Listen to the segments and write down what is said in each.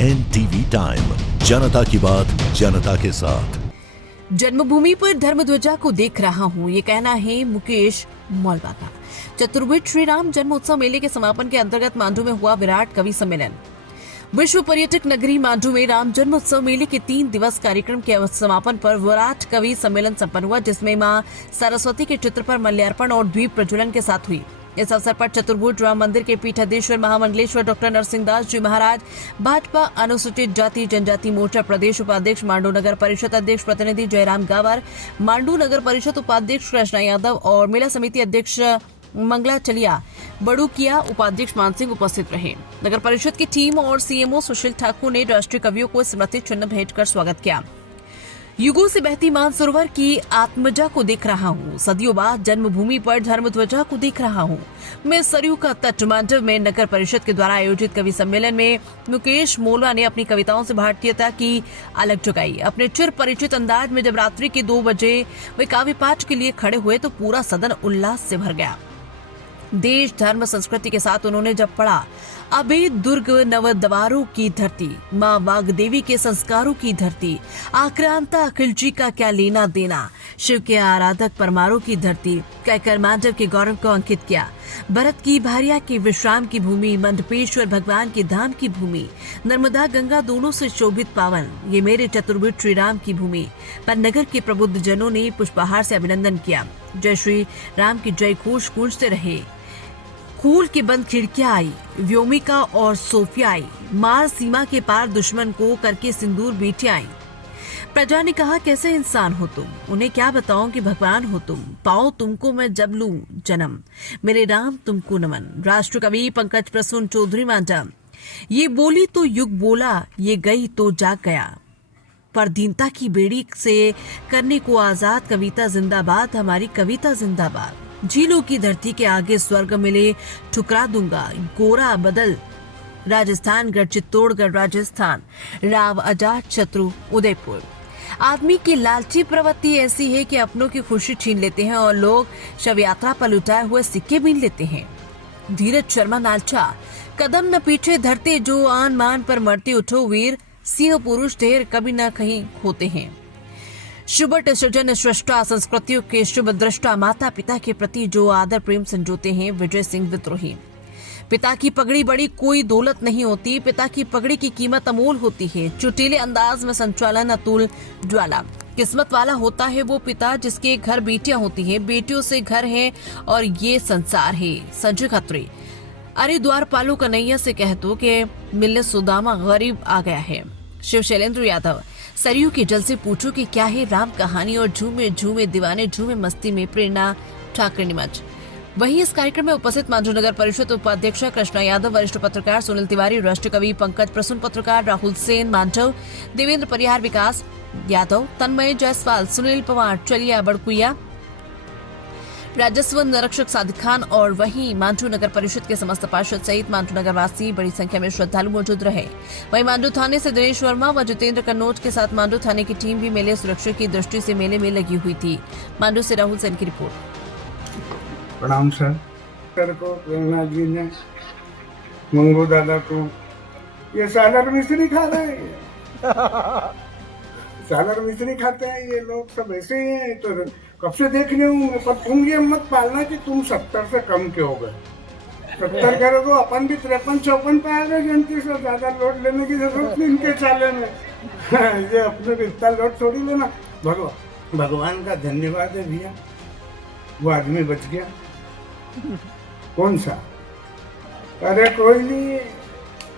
NTV time, जनता की बात जनता के साथ। जन्मभूमि पर धर्मध्वजा को देख रहा हूँ, ये कहना है मुकेश मौलवा का। चतुर्भुज श्री राम जन्मोत्सव मेले के समापन के अंतर्गत मांडू में हुआ विराट कवि सम्मेलन। विश्व पर्यटक नगरी मांडू में राम जन्मोत्सव मेले के 3 दिवस कार्यक्रम के समापन पर विराट कवि सम्मेलन संपन्न हुआ, जिसमें मां सरस्वती के चित्र पर माल्यार्पण और दीप प्रज्वलन के साथ हुई। इस अवसर पर चतुर्भुज राम मंदिर के पीठाधीश्वर महामंडलेश्वर डॉक्टर नरसिंह दास जी महाराज, भाजपा अनुसूचित जाति जनजाति मोर्चा प्रदेश उपाध्यक्ष मांडू नगर परिषद अध्यक्ष प्रतिनिधि जयराम गावर, मांडू नगर परिषद उपाध्यक्ष कृष्णा यादव और मेला समिति अध्यक्ष मंगला चलिया, बड़ूकिया उपाध्यक्ष मान सिंह उपस्थित रहे। नगर परिषद की टीम और सीएमओ सुशील ठाकुर ने राष्ट्रीय कवियों को स्मृति चिन्ह भेंट कर स्वागत किया। युगों से बहती मानसरोवर की आत्मजा को देख रहा हूँ, सदियों बाद जन्मभूमि पर धर्मध्वजा को देख रहा हूँ। मैं सरयू का तट मांडव में नगर परिषद के द्वारा आयोजित कवि सम्मेलन में मुकेश मौलवा ने अपनी कविताओं से भारतीयता की अलग जगाई। अपने चिर परिचित अंदाज में जब रात्रि के 2 बजे वे काव्य पाठ के लिए खड़े हुए तो पूरा सदन उल्लास से भर गया। देश धर्म संस्कृति के साथ उन्होंने जब पढ़ा, अबे दुर्ग नवद्वारों की धरती, माँ वाग्देवी के संस्कारों की धरती, आक्रांता अखिलजी का क्या लेना देना, शिव के आराधक परमारों की धरती, कहकर मांडव के गौरव को अंकित किया। भरत की भारिया के विश्राम की भूमि, मंडपेश्वर भगवान के धाम की भूमि, नर्मदा गंगा दोनों से शोभित पावन, ये मेरे चतुर्भुज श्री राम की भूमि। पर नगर के प्रबुद्ध जनों ने पुष्पहार से अभिनंदन किया। जय श्री राम की जय घोष गूंजते रहे। खूल की बंद खिड़कियां आई, व्योमिका और सोफिया आई, मार सीमा के पार दुश्मन को करके सिंदूर बेटियां आई। प्रजा ने कहा, कैसे इंसान हो तुम, उन्हें क्या बताऊं कि भगवान हो तुम, पाओ तुमको मैं जब लूं जन्म, मेरे राम तुमको नमन। राष्ट्र कवि पंकज प्रसून चौधरी मांडा, ये बोली तो युग बोला, ये गई तो जाग गया, पर दीनता की बेड़ी से करने को आजाद, कविता जिंदाबाद, हमारी कविता जिंदाबाद। झीलों की धरती के आगे स्वर्ग मिले ठुकरा दूंगा, गोरा बदल राजस्थान, गढ़ चित्तौड़गढ़ राजस्थान, राव अजात शत्रु उदयपुर। आदमी की लालची प्रवृत्ति ऐसी है कि अपनों की खुशी छीन लेते हैं और लोग शव यात्रा पर लुटाए हुए सिक्के बीन लेते हैं। धीरज शर्मा नालचा, कदम न पीछे धरते जो आन मान पर मरते उठो वीर, सिंह पुरुष ढेर कभी न कहीं होते हैं। शुभट सृजन सृष्टा, संस्कृतियों के शुभ दृष्टा, माता पिता के प्रति जो आदर प्रेम संजोते हैं, विजय सिंह विद्रोही। पिता की पगड़ी बड़ी कोई दौलत नहीं होती, पिता की पगड़ी की कीमत अमूल होती है। चुटीले अंदाज में संचालन अतुल ज्वाला, किस्मत वाला होता है वो पिता जिसके घर बेटियां होती हैं, बेटियों से घर है और ये संसार है। संजय खत्री, अरे द्वारपालों कन्हैया से कह दो कि मिलने सुदामा गरीब आ गया है। शिव शैलेंद्र यादव, सरयू के जल से पूछो कि क्या है राम कहानी, और झूमे झूमे दीवाने झूमे मस्ती में, प्रेरणा ठाकर निमच। वहीं इस कार्यक्रम में उपस्थित मांडू नगर परिषद उपाध्यक्ष कृष्णा यादव, वरिष्ठ पत्रकार सुनील तिवारी, राष्ट्रीय कवि पंकज प्रसून, पत्रकार राहुल सेन मांडव, देवेंद्र परिहार, विकास यादव, तन्मय जायसवाल, सुनील पवार, चलिया बड़कुया, राजस्व निरीक्षक सादिक खान और वहीं मांडू नगर परिषद के समस्त पार्षद सहित मांडू नगर वासी बड़ी संख्या में श्रद्धालु मौजूद रहे। वहीं मांडू थाने से दिनेश वर्मा व जितेंद्र कन्नौज के साथ मांडू थाने की टीम भी मेले सुरक्षा की दृष्टि से मेले में लगी हुई थी। मांडू से राहुल सेन की रिपोर्ट। प्रणाम सर को, प्रेरणा जी ने, मंगू दादा को। ये सालर मिश्री खा रहे हैं, सालर मिश्री खाते हैं ये लोग, सब ऐसे ही हैं। तो कब से देख रही हूँ, पर तुम ये मत पालना कि तुम 70 से कम के हो गए। 70 करो तो अपन भी 53-54 पे आ गए, 35 से ज्यादा लोड लेने की जरूरत नहीं इनके चाले में। ये अपने को इतना लोड थोड़ी लेना। भगवान का धन्यवाद है भैया, वो आदमी बच गया। कौन सा? अरे कोई नहीं,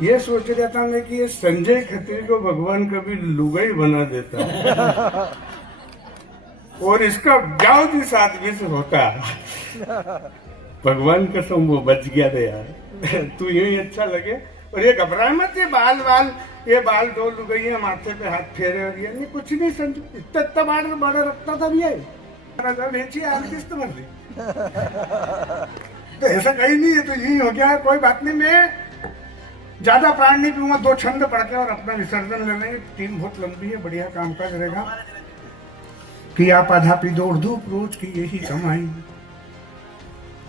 ये सोच रहा था मैं कि ये संजय खत्री को भगवान कभी लुगाई बना देता और इसका ब्याह जिस आदमी से होता। भगवान कसम वो बच गया थे यार। तू यही अच्छा लगे। और ये घबराए मत, ये बाल दो लुगाइयां माथे पे हाथ फेरे और ये नहीं, कुछ नहीं। संजू इतना बड़ा रखता था भैया, तो ऐसा कहीं नहीं है। तो यही हो गया है, कोई बात नहीं। मैं ज्यादा प्राण नहीं पीऊंगा, 2 छंद पढ़ के और अपना विसर्जन ले लेंगे। टीम बहुत लंबी है, बढ़िया कामकाज रहेगा। कि आप आधा पी दौड़ धूप रोज की यही कमाई,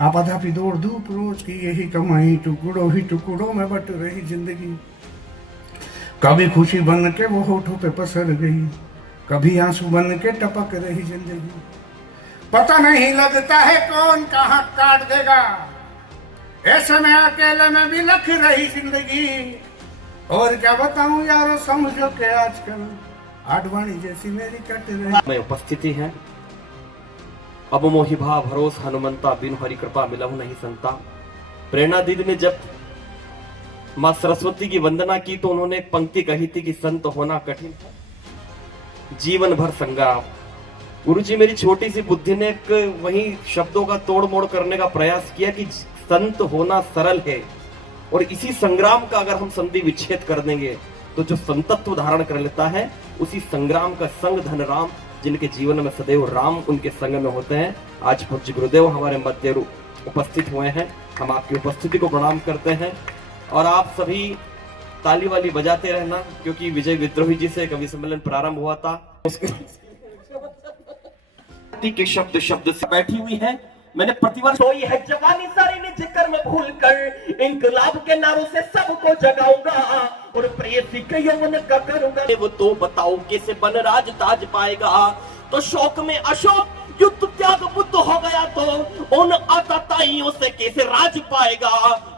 आप आधा पी दौड़ धूप रोज की यही कमाई, टुकड़ों ही टुकड़ों में बट रही जिंदगी। कभी खुशी बन के वो होठों पे पसर गई, कभी आंसू बन के टपक रही जिंदगी। पता नहीं लगता है कौन कहाँ काट देगा, ऐसे में अकेले में भी लख रही जिंदगी। और क्या बताऊं यारो, समझो के आजकल आडवाणी जैसी मेरी कट रही। में उपस्थिति है अब मोहि भा भरोस हनुमंता, बिनु हरि कृपा मिलहु नहीं संता। प्रेरणा दीदी ने जब मां सरस्वती की वंदना की तो उन्होंने एक पंक्ति कही थी कि संत होना कठिन है, जीवन भर संग्राम। गुरुजी मेरी छोटी सी बुद्धि ने एक वही शब्दों का तोड़ मोड़ करने का प्रयास किया कि संत होना सरल है, और इसी संग्राम का अगर हम संधि विच्छेद कर देंगे तो जो संतत्व धारण कर लेता है उसी संग्राम का संग धन राम, जिनके जीवन में सदैव राम उनके संग में होते हैं। आज पूज्य गुरुदेव हमारे मध्य उपस्थित हुए हैं, हम आपकी उपस्थिति को प्रणाम करते हैं। और आप सभी ताली वाली बजाते रहना, क्योंकि विजय विद्रोही जी से कवि सम्मेलन प्रारंभ हुआ था। उसके के शब्द शब्द से बैठी हुई है। मैंने प्रतिवर्ष सोई है जवानी सारी ने जिक्र में भूल कर, इंकलाब के नारों से सबको जगाऊंगा और प्रेयसी के यौवन का करूंगा। वो तो बताओ कैसे बन राज ताज पाएगा, तो शौक में अशोक युद्ध त्याग बुद्ध हो गया तो उन आताताइयों से कैसे राज पाएगा।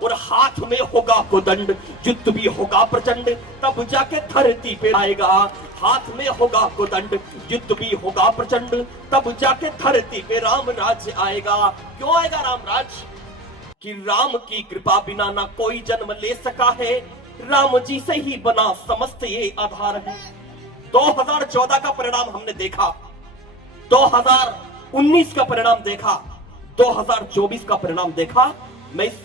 और हाथ में होगा कोदंड, युद्ध भी होगा प्रचंड, तब जाके धरती पे आएगा। हाथ में होगा कोदंड, युद्ध भी होगा प्रचंड, तब जाके धरती पे राम राज्य आएगा। क्यों आएगा राम राज? कि राम की कृपा बिना ना कोई जन्म ले सका है, राम जी से ही बना समस्त ये आधार है। 2014 का परिणाम हमने देखा, 2019 का परिणाम देखा, 2024 का परिणाम देखा। मैं इस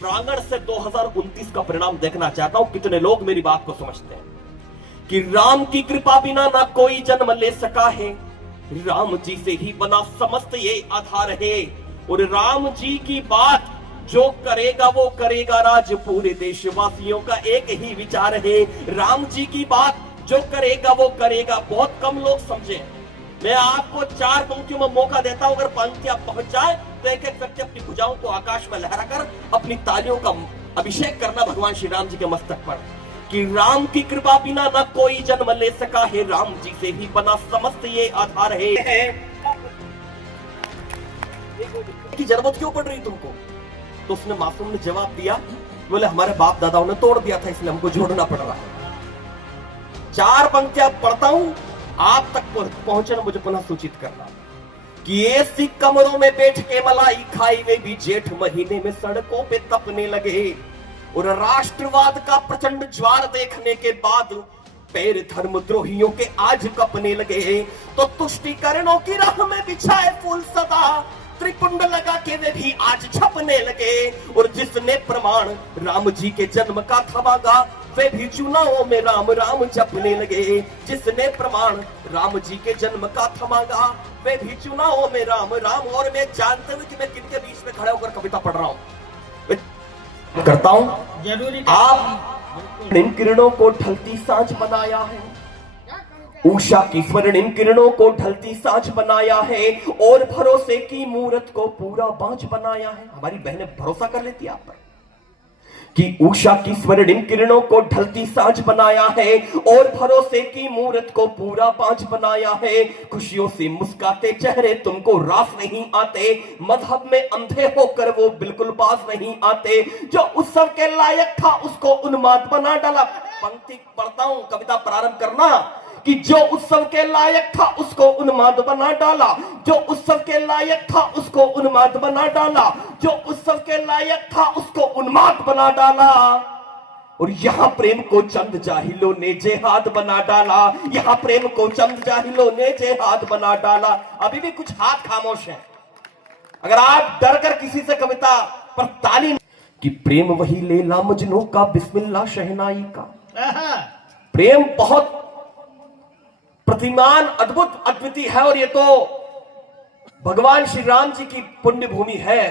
प्रांगण से 2029 का परिणाम देखना चाहता हूं। कितने लोग मेरी बात को समझते हैं कि राम की कृपा बिना ना कोई जन्म ले सका है, राम जी से ही बना समस्त ये आधार है। और राम जी की बात जो करेगा वो करेगा राज, पूरे देशवासियों का एक ही विचार है। राम जी की बात जो करेगा वो करेगा। बहुत कम लोग समझे। मैं आपको 4 पंक्तियों में मौका देता हूं, अगर पंक्तियां पहुंच जाए तो एक एक करके अपनी भुजाओं को आकाश में लहराकर अपनी तालियों का अभिषेक करना भगवान श्री राम जी के मस्तक पर, कि राम की कृपा बिना ना कोई जन्म ले सका है, राम जी से ही बना समस्त ये आधार है। की जरूरत क्यों पड़ रही तुमको? तो उसने मासूम ने जवाब दिया, बोले हमारे बाप दादाओं ने तोड़ दिया था, इसलिए हमको जोड़ना पड़ रहा है। 4 पंक्तियां पढ़ता हूं, आप तक पहुंचना मुझे पुनः सूचित करना कि ऐसी कमरों में बैठ के मलाई खाई वे भी जेठ महीने में सड़कों पे तपने लगे। और राष्ट्रवाद का प्रचंड ज्वार देखने के बाद पैर धर्मद्रोहियों के आज कपने लगे। तो तुष्टिकरणों की राह में बिछाए फूल सदा, त्रिपुंड लगा के वे भी आज छपने लगे। और जिसने प्रमाण राम जी के जन्म का था मांगा, वे भी चुनावों में राम राम जपने लगे। जिसने प्रमाण राम जी के जन्म का था मांगा, वे भी चुनावों में राम राम। और मैं जानते हुए कि मैं किनके बीच में खड़े होकर कविता पढ़ रहा हूं, करता हूं जरूरी। आप इन किरणों को ढलती सांझ बनाया है, उषा की स्वर्णिम किरणों को ढलती सांझ बनाया है, और भरोसे की मूरत को पूरा बांझ बनाया है। हमारी बहनें भरोसा कर लेती है आप पर कि उषा की स्वर्णिम किरणों को ढलती सांझ बनाया है, और भरोसे की मूरत को पूरा बांझ बनाया है। खुशियों से मुस्काते चेहरे तुमको रास नहीं आते, मजहब में अंधे होकर वो बिल्कुल बाज नहीं आते। जो उत्सव के लायक था उसको उन्माद बना डाला। पंक्ति पढ़ता हूं, कविता प्रारंभ करना, कि जो उत्सव के लायक था उसको उन्माद बना डाला, जो उत्सव के लायक था उसको उन्माद बना डाला, जो उत्सव के लायक था उसको उन्माद बना डाला। और यहाँ प्रेम को चंद जाहिलों ने जेहाद बना डाला, यहाँ प्रेम को चंद जाहिलों ने जेहाद बना डाला। अभी भी कुछ हाथ खामोश हैं। अगर आप डर कर किसी से कविता पर ताली, कि प्रेम वही लैला मजनू का बिस्मिल्लाह शहनाई का। प्रेम बहुत प्रतिमान अद्भुत अद्वितीय है, और ये तो भगवान श्री राम जी की पुण्य भूमि है।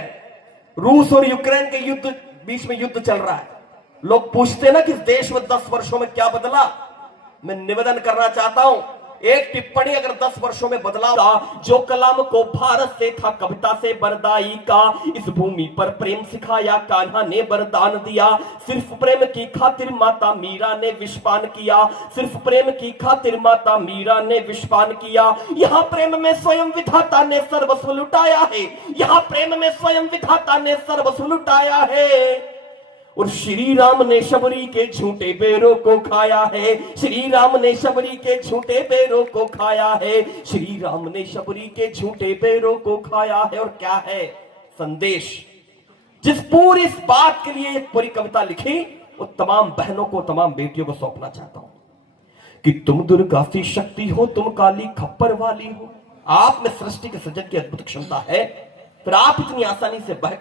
रूस और यूक्रेन के युद्ध बीच में युद्ध चल रहा है। लोग पूछते हैं ना कि इस देश में 10 वर्षों में क्या बदला। मैं निवेदन करना चाहता हूं एक टिप्पणी अगर 10 वर्षों में बदलाव था, जो कलाम को भारत से था कविता से बरदाई का, इस भूमि पर प्रेम सिखाया कान्हा ने वरदान दिया, सिर्फ प्रेम की खातिर माता मीरा ने विषपान किया, सिर्फ प्रेम की खातिर माता मीरा ने विषपान किया। यहाँ प्रेम में स्वयं विधाता ने सर्वस्व लुटाया है, यहाँ प्रेम में स्वयं विधाता ने सर्वस्व लुटाया है। और श्री राम ने शबरी के झूठे बेरों को खाया है, श्री राम ने शबरी के झूठे बेरों को खाया है, श्री राम ने शबरी के झूठे बेरों को खाया है। और क्या है संदेश, जिस पूरी इस बात के लिए एक पूरी कविता लिखी, वो तमाम बहनों को, तमाम बेटियों को सौंपना चाहता हूं कि तुम दुर्गा सी शक्ति हो, तुम काली खप्पर वाली हो। आप में सृष्टि के सृजन की अद्भुत क्षमता है, फिर आप इतनी आसानी से बह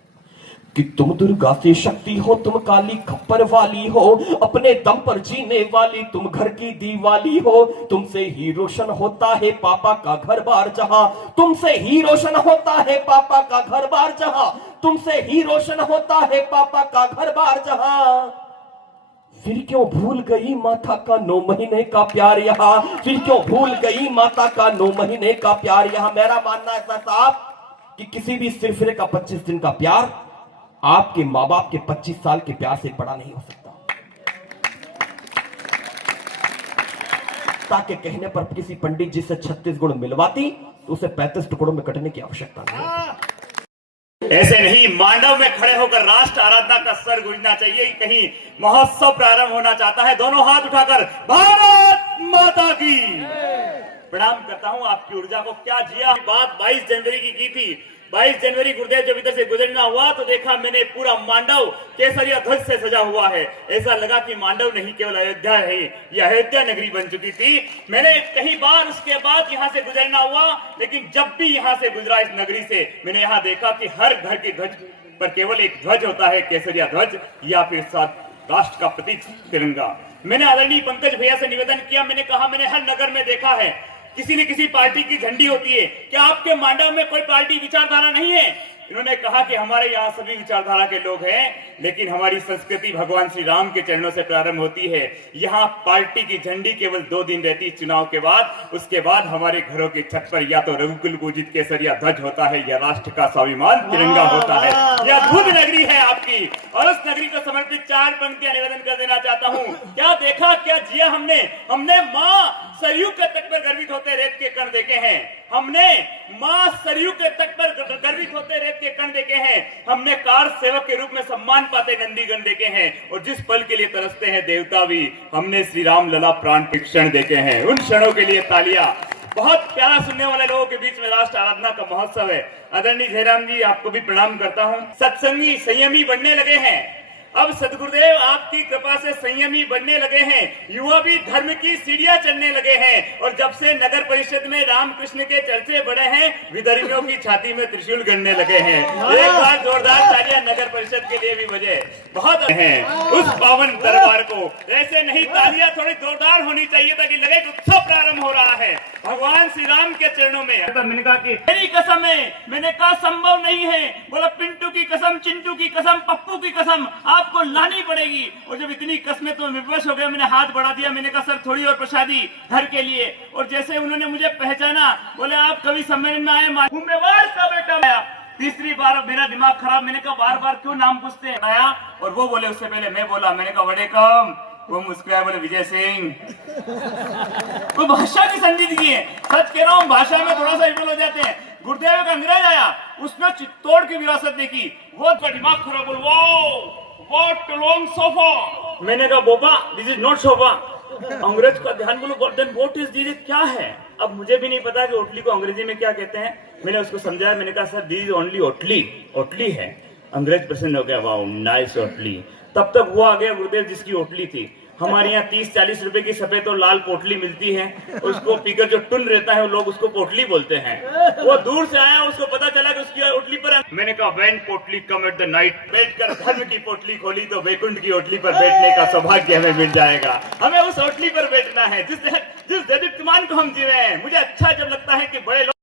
कि तुम दुर्गा सी शक्ति हो, तुम काली खप्पर वाली हो, अपने दम पर जीने वाली तुम घर की दीवाली हो। तुमसे ही रोशन होता है पापा का घर बार जहां, तुमसे ही रोशन होता है पापा का घर बार जहां, तुमसे ही रोशन होता है पापा का घर बार जहां। फिर क्यों भूल गई माता का 9 महीने का प्यार यहाँ, फिर क्यों भूल गई माता का 9 महीने का प्यार यहाँ। मेरा मानना है साहब कि किसी भी सिरफिरे का 25 दिन का प्यार आपके माँ बाप के 25 साल के प्यार से बड़ा नहीं हो सकता। ताकि कहने पर किसी पंडित जी से 36 गुण मिलवाती तो उसे 35 टुकड़ों में कटने की आवश्यकता नहीं। ऐसे नहीं, मांडव में खड़े होकर राष्ट्र आराधना का स्वर गूंजना चाहिए। कहीं महोत्सव प्रारंभ होना चाहता है, दोनों हाथ उठाकर भारत माता की प्रणाम करता हूं। आपकी ऊर्जा को क्या जिया। बात 22 जनवरी की थी। 22 जनवरी गुरुदेव जब इधर से गुजरना हुआ तो देखा मैंने पूरा मांडव केसरिया ध्वज से सजा हुआ है। ऐसा लगा कि मांडव नहीं केवल अयोध्या है, यह अयोध्या नगरी बन चुकी थी। मैंने कई बार उसके बाद यहाँ से गुजरना हुआ, लेकिन जब भी यहाँ से गुजरा इस नगरी से, मैंने यहाँ देखा कि हर घर के ध्वज पर केवल एक ध्वज होता है, केसरिया ध्वज या फिर साथ राष्ट्र का प्रतीक तिरंगा। मैंने आदरणीय पंकज भैया से निवेदन किया, मैंने कहा मैंने हर नगर में देखा है किसी न किसी पार्टी की झंडी होती है, क्या आपके मांडव में कोई पार्टी विचारधारा नहीं है? इन्होंने कहा कि हमारे यहाँ सभी विचारधारा के लोग हैं, लेकिन हमारी संस्कृति भगवान श्री राम के चरणों से प्रारंभ होती है। यहाँ पार्टी की झंडी केवल 2 दिन रहती है चुनाव के बाद, उसके बाद हमारे घरों की छत पर या तो रघुकुल पूजित केसरिया ध्वज होता है या राष्ट्र का स्वाभिमान तिरंगा होता है। यह अद्भुत नगरी है आपकी, और उस नगरी को समर्पित 4 पंक्तियां निवेदन कर देना चाहता हूँ। क्या देखा, क्या जिया हमने माँ सरयू के तट पर गर्वित होते रेत के कण देखे हैं, हमने मां सरयू के तट पर गर्वित होते रेत के कण देखे हैं, हमने कार सेवक के रूप में सम्मान पाते नंदीगण देखे हैं, और जिस पल के लिए तरसते हैं देवता भी, हमने श्री राम लला प्राण के क्षण देखे हैं। उन क्षणों के लिए तालियां। बहुत प्यारा सुनने वाले लोगों के बीच में राष्ट्र आराधना का महोत्सव है। आदरणीय जयराम जी, आपको भी प्रणाम करता हूं। सत्संगी संयमी बनने लगे हैं, अब सदगुरुदेव आपकी कृपा से संयमी बनने लगे हैं, युवा भी धर्म की सीढ़ियां चढ़ने लगे हैं, और जब से नगर परिषद में रामकृष्ण के चर्चे बढ़े हैं, विधर्मियों की छाती में त्रिशूल गड़ने लगे हैं। एक बार जोरदार तालियां नगर परिषद के लिए भी बजे। बहुत हैं उस पावन दरबार को, ऐसे नहीं, तालियां थोड़ी जोरदार होनी चाहिए ताकि लगे कि उत्सव प्रारंभ हो रहा है भगवान श्री राम के चरणों में। मैंने कहा कि मेरी कसम है, मैंने कहा संभव नहीं है, बोला पिंटू की कसम, चिंटू की कसम, पप्पू की कसम आपको लानी पड़ेगी। और जब इतनी कस्में तो विवश हो गया, मैंने हाथ बढ़ा दिया, मैंने कहा सर थोड़ी और प्रसादी घर के लिए। और जैसे उन्होंने मुझे पहचाना, बोले आप कभी सम्मेलन में आए, मुंबईवाल का बेटा आया। तीसरी बार मेरा दिमाग खराब, मैंने कहा बार बार क्यों नाम पूछते हैं, आया और वो बोले, उससे पहले मैं बोला, मैंने कहा बड़े कम, वो मुस्कुराया, बोले विजय सिंह। वो भाषा की संजीदगी है, सच कह रहा हूँ, भाषा में थोड़ा सा इवल हो जाते हैं। गुरुदेव का अंग्रेज आया, उसने चित्तौड़ की विरासत देखी, वो दिमाग खराब, बोल वाओ व्हाट लॉन्ग सोफा। मैंने कहा Boba this is not sofa. अंग्रेज का ध्यान, बोलो देन व्हाट इज दिस, क्या है? अब मुझे भी नहीं पता कि ओटली को अंग्रेजी में क्या कहते हैं। मैंने उसको समझाया, मैंने कहा सर दिस इज ओनली ओटली, ओटली है। अंग्रेज प्रसन्न हो गया, वाओ नाइस ओटली। तब तक वो आ गया गुरुदेव जिसकी ओटली थी। हमारे यहाँ 30-40 रुपए की सफेद और लाल पोटली मिलती है, उसको पीकर जो टुन रहता है वो लोग उसको पोटली बोलते हैं। वो दूर से आया, उसको पता चला कि उसकी ओटली पर, मैंने कहा व्हेन पोटली कम एट द नाइट, बैठकर धर्म की पोटली खोली तो वैकुंठ की ओटली पर बैठने का सौभाग्य हमें मिल जाएगा। हमें उस ओटली पर बैठना है जिस दैनिक को हम जी रहे हैं। मुझे अच्छा जब लगता है कि बड़े लोग